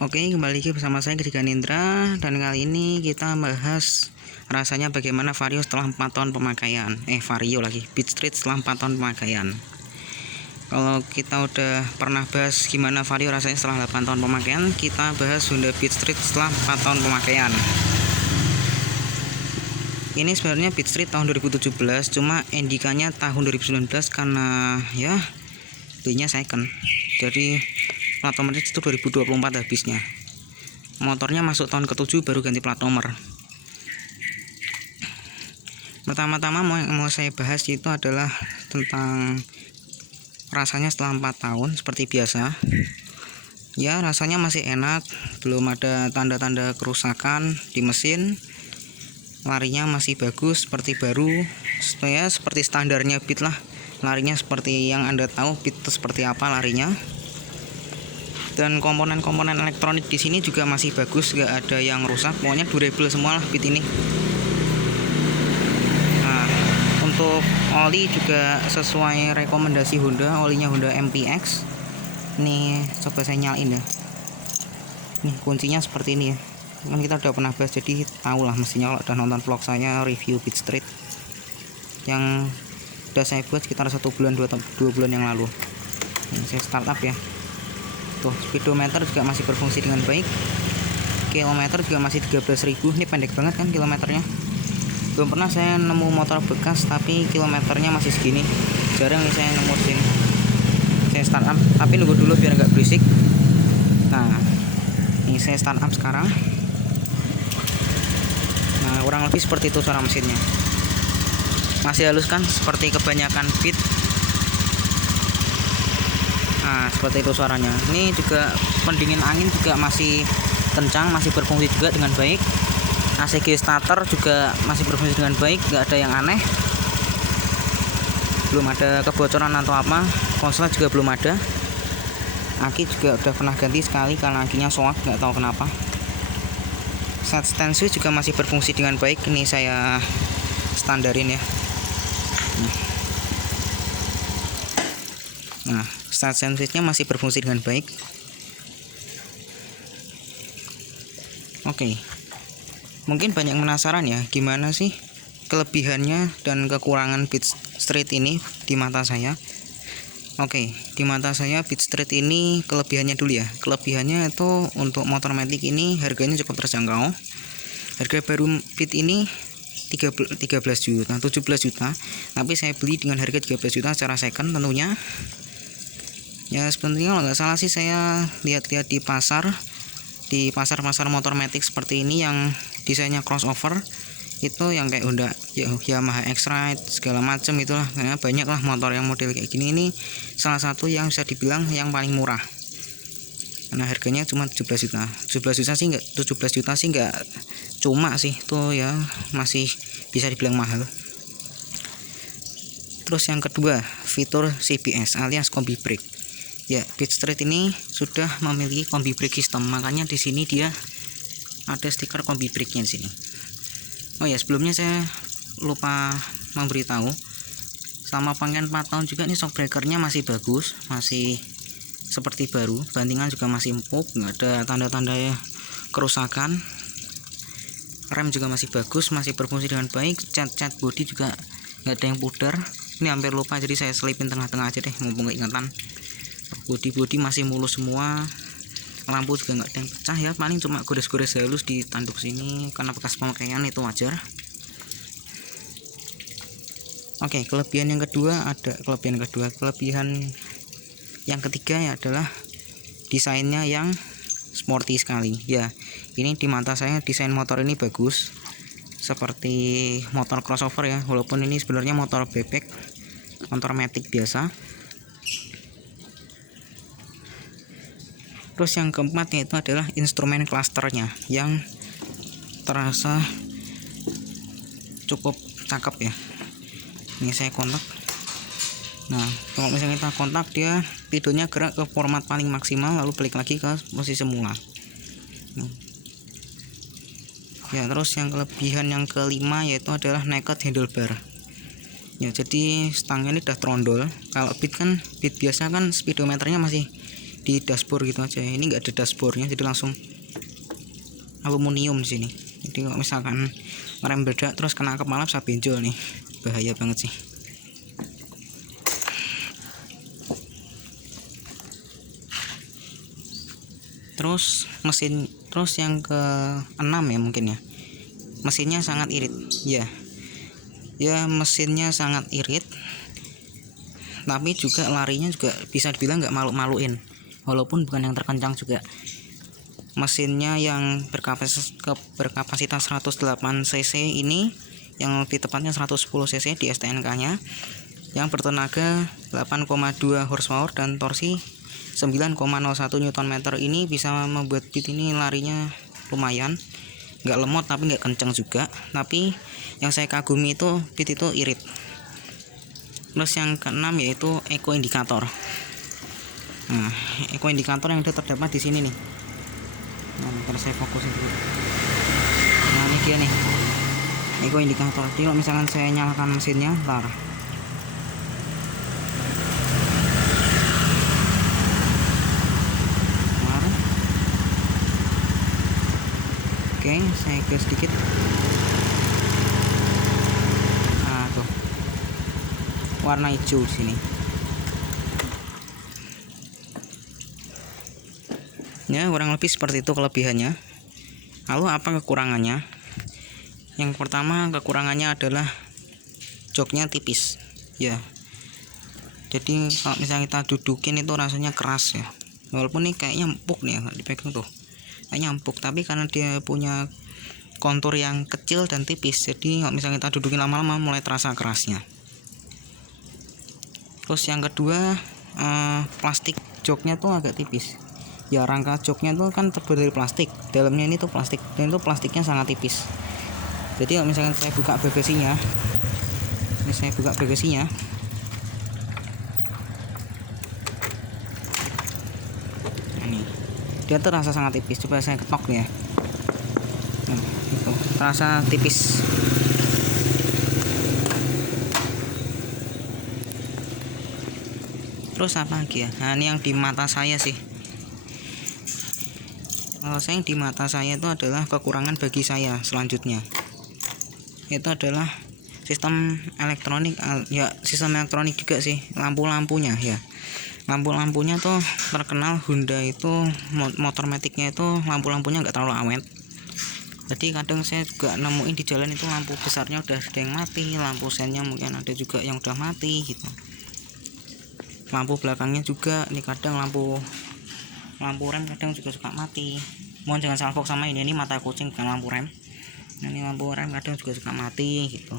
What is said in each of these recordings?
Oke, kembali lagi bersama saya Gedikan Indra, dan kali ini kita bahas rasanya bagaimana Vario setelah 4 tahun pemakaian. Vario lagi, Beat Street setelah 4 tahun pemakaian. Kalau kita udah pernah bahas gimana Vario rasanya setelah 8 tahun pemakaian, kita bahas Honda Beat Street setelah 4 tahun pemakaian. Ini sebenarnya Beat Street tahun 2017, cuma NDK-nya tahun 2019 karena ya belinya second. Jadi plat nomornya itu 2024 habisnya. Motornya masuk tahun ke-7 baru ganti plat nomor. Pertama-tama mau saya bahas itu adalah tentang rasanya setelah 4 tahun seperti biasa. Ya, rasanya masih enak, belum ada tanda-tanda kerusakan di mesin. Larinya masih bagus seperti baru. Ya, seperti standarnya Beat lah. Larinya seperti yang Anda tahu Beat itu seperti apa larinya. Dan komponen-komponen elektronik di sini juga masih bagus, gak ada yang rusak. Pokoknya durable semua lah Beat ini. Nah, untuk oli juga sesuai rekomendasi Honda, olinya Honda MPX. Ini coba saya nyalain ya. Nih kuncinya seperti ini ya. Kan kita udah pernah bahas, jadi tahu lah mestinya kalau udah nonton vlog saya review Beat Street yang udah saya buat sekitar 1 bulan 2 bulan yang lalu. Ini saya startup ya. Tuh, speedometer juga masih berfungsi dengan baik. Kilometer juga masih 13.000. Ini pendek banget kan kilometernya. Belum pernah saya nemu motor bekas tapi kilometernya masih segini. Jarang nih saya nemu sini. Saya startup, tapi nunggu dulu biar nggak berisik. Nah, ini saya startup sekarang. Nah, kurang lebih seperti itu suara mesinnya. Masih halus kan, seperti kebanyakan Beat. Nah, seperti itu suaranya. Ini juga pendingin angin juga masih kencang, masih berfungsi juga dengan baik. ACG starter juga masih berfungsi dengan baik, nggak ada yang aneh. Belum ada kebocoran atau apa. Konslet juga belum ada. Aki juga udah pernah ganti sekali karena akinya soak, nggak tahu kenapa. Set stand switch juga masih berfungsi dengan baik. Ini saya standarin ya. Nah, set stand switchnya masih berfungsi dengan baik. Oke. Mungkin banyak yang penasaran ya, gimana sih kelebihannya dan kekurangan Beat Street ini di mata saya. Oke, di mata saya Beat Street ini kelebihannya dulu ya. Kelebihannya itu untuk motor matic ini harganya cukup terjangkau. Harga baru Beat ini 13 juta, 17 juta. Tapi saya beli dengan harga 13 juta secara second tentunya. Ya sebenarnya kalau nggak salah sih saya lihat-lihat di pasar motor matic seperti ini yang desainnya crossover itu yang kayak Honda, Yamaha X-Ride segala macam itulah. Karena banyak lah motor yang model kayak gini. Ini salah satu yang bisa dibilang yang paling murah. Karena harganya cuma 17 juta. 17 juta sih enggak cuma sih tuh ya, masih bisa dibilang mahal. Terus yang kedua, fitur CBS alias combi brake. Ya, Beat Street ini sudah memiliki combi brake system, makanya di sini dia ada stiker combi brake-nya di sini. Oh ya, sebelumnya saya lupa memberitahu, selama pakaian 4 tahun juga nih shock breakernya masih bagus, masih seperti baru, bantingan juga masih empuk, nggak ada tanda-tanda ya kerusakan. Rem juga masih bagus, masih berfungsi dengan baik. Cat body juga nggak ada yang pudar. Ini hampir lupa, jadi saya selipin tengah-tengah aja deh mumpung ingatan. Body masih mulus semua. Lampu juga nggak ada yang pecah ya, paling cuma gores-gores halus di tanduk sini karena bekas pemakaian, itu wajar. Oke, kelebihan yang ketiga ya adalah desainnya yang sporty sekali ya. Ini di mata saya desain motor ini bagus, seperti motor crossover ya, walaupun ini sebenarnya motor bebek, motor matic biasa. Terus yang keempat yaitu adalah instrumen clusternya yang terasa cukup cakep ya. Ini saya kontak. Nah, kalau misalnya kita kontak, dia videonya gerak ke format paling maksimal lalu balik lagi ke posisi semula. Ya, terus yang kelebihan yang kelima yaitu adalah naked handlebar. Ya, jadi stangnya ini udah trondol. Kalau Beat biasa kan speedometernya masih di dashboard gitu aja. Ini nggak ada dashboardnya, jadi langsung aluminium di sini. Jadi kalau misalkan rem beda terus kena kepala bisa benjol nih, bahaya banget sih. Terus yang ke-6 ya mungkin ya, mesinnya sangat irit ya. Mesinnya sangat irit, tapi juga larinya juga bisa dibilang nggak malu-maluin, walaupun bukan yang terkencang juga. Mesinnya yang berkapasitas 108 cc ini, yang lebih tepatnya 110 cc di STNK nya, yang bertenaga 8,2 horsepower dan torsi 9,01 Nm ini bisa membuat Beat ini larinya lumayan, nggak lemot tapi nggak kencang juga. Tapi yang saya kagumi itu Beat itu irit. Terus yang ke-6 yaitu eco indikator. Nah, eco indikator yang terdapat di sini nih. Nah, terus saya fokusin dulu. Nah, ini dia nih, eco indikator. Jadi kalau misalkan saya nyalakan mesinnya, ntar oke, saya gas sedikit. Nah, tuh warna hijau di sini. Ya, kurang lebih seperti itu kelebihannya. Lalu apa kekurangannya? Yang pertama, kekurangannya adalah joknya tipis ya. Jadi kalau misalnya kita dudukin itu rasanya keras ya. Walaupun ini kayaknya empuk nih ya, dipegang tuh kayaknya empuk, tapi karena dia punya kontur yang kecil dan tipis, jadi kalau misalnya kita dudukin lama-lama mulai terasa kerasnya. Terus yang kedua, plastik joknya tuh agak tipis ya. Rangka joknya tuh kan terbuat dari plastik, dalamnya ini tuh plastik, dan itu plastiknya sangat tipis. Jadi kalau misalnya saya buka bagasinya, ini dia terasa sangat tipis. Coba saya ketok ya. Itu terasa tipis. Terus apa lagi ya? Nah, ini yang di mata saya sih. Yang di mata saya itu adalah kekurangan bagi saya selanjutnya. Itu adalah sistem elektronik ya, sistem elektronik juga sih, lampu-lampunya ya. Lampu-lampunya tuh terkenal Honda itu motor maticnya itu lampu-lampunya nggak terlalu awet. Jadi kadang saya juga nemuin di jalan itu lampu besarnya udah ada yang mati, lampu sennya mungkin ada juga yang udah mati gitu. Lampu belakangnya juga nih, kadang lampu rem kadang juga suka mati. Mohon jangan salfok sama ini mata kucing bukan lampu rem. Nah, ini lampu rem kadang juga suka mati gitu.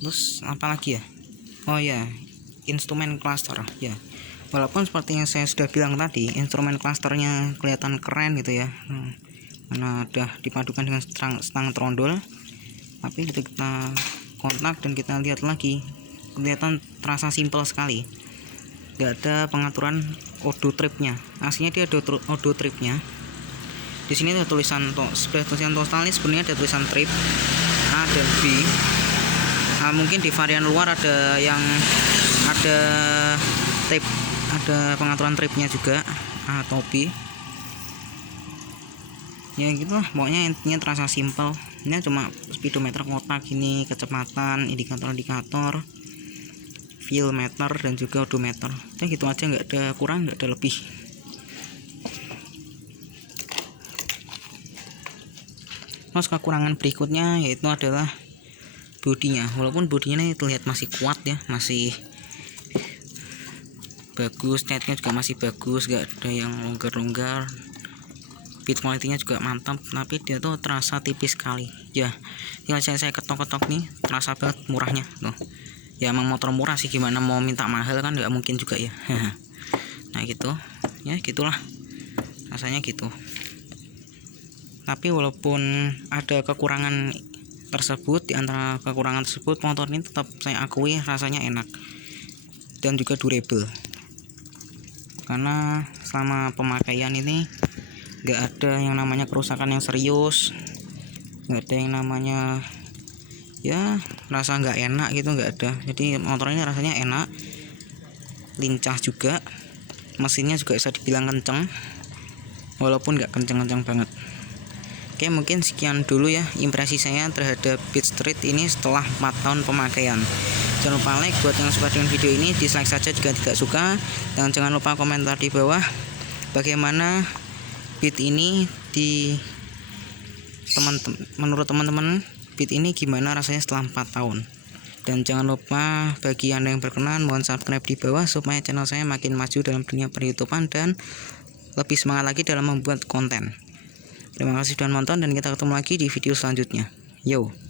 Terus apa lagi ya? Oh ya, instrumen cluster ya. Walaupun seperti yang saya sudah bilang tadi, instrumen clusternya kelihatan keren gitu ya, karena udah dipadukan dengan stang trondol. Tapi ketika kita kontak dan kita lihat lagi, kelihatan terasa simpel sekali. Gak ada pengaturan auto tripnya. Aslinya dia ada auto tripnya. Di sini ada tulisan total ini sebenarnya ada tulisan trip A dan B. Nah, mungkin di varian luar ada yang ada trip, ada pengaturan tripnya juga A atau B. Ya gitulah, pokoknya intinya terasa simpel. Ini cuma speedometer kotak gini, kecepatan, indikator, feel meter dan juga odometer. Ya gitu aja, nggak ada kurang, nggak ada lebih. Terus kekurangan berikutnya yaitu adalah bodinya. Walaupun bodinya ini terlihat masih kuat ya, masih bagus, netnya juga masih bagus, nggak ada yang longgar-longgar. Build quality-nya juga mantap, tapi dia tuh terasa tipis sekali ya. Yang saya ketok-ketok nih terasa banget murahnya tuh. Ya emang motor murah sih, gimana mau minta mahal kan nggak mungkin juga ya. Nah gitu ya, gitulah rasanya gitu. Tapi walaupun ada kekurangan tersebut, di antara kekurangan tersebut motor ini tetap saya akui rasanya enak dan juga durable. Karena selama pemakaian ini nggak ada yang namanya kerusakan yang serius, nggak ada yang namanya ya rasa nggak enak gitu, nggak ada. Jadi motor ini rasanya enak, lincah juga, mesinnya juga bisa dibilang kenceng walaupun nggak kenceng-kenceng banget. Oke, mungkin sekian dulu ya impresi saya terhadap Beat Street ini setelah 4 tahun pemakaian. Jangan lupa like buat yang suka dengan video ini, dislike saja jika tidak suka, dan jangan lupa komentar di bawah bagaimana Beat ini menurut teman-teman. Beat ini gimana rasanya setelah 4 tahun. Dan jangan lupa bagi Anda yang berkenan mohon subscribe di bawah supaya channel saya makin maju dalam dunia per-YouTubean dan lebih semangat lagi dalam membuat konten. Terima kasih sudah menonton dan kita ketemu lagi di video selanjutnya. Yo.